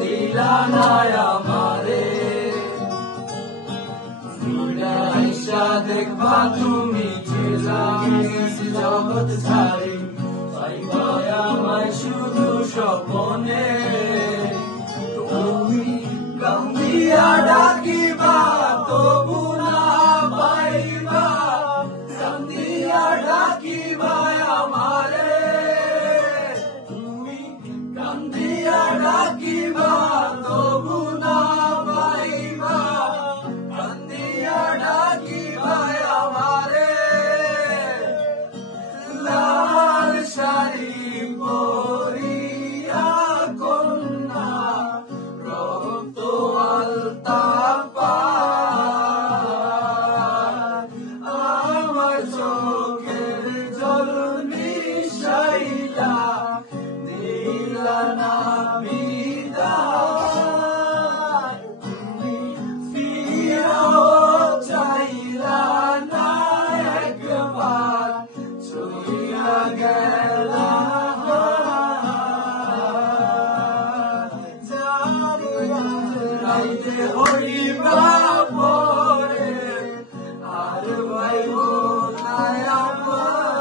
দিলা না আমারে আইসা দেখবা তুমি গেছি জগৎ ছাড়ি পাইবা আমায় শুধু স্বপনে তুমি কান্দিয়া ডাকিবা তবু না পাইবা কান্দিয়া ডাকিবা আমারে তুমি কান্দিয়া ডাকিবা তবু না পাইবা কান্দিয়া ডাকিবা আমারে লাল শাড়ি পরিয়া কন্যা রক্ত আলতা আমার চোখের জল মিশাইলা দিলা না বিদায় তুমি ফিরাও চাইলা না একবার চলিয়া গেলা রাইতে হইবা পরে আর ভাইব না আমার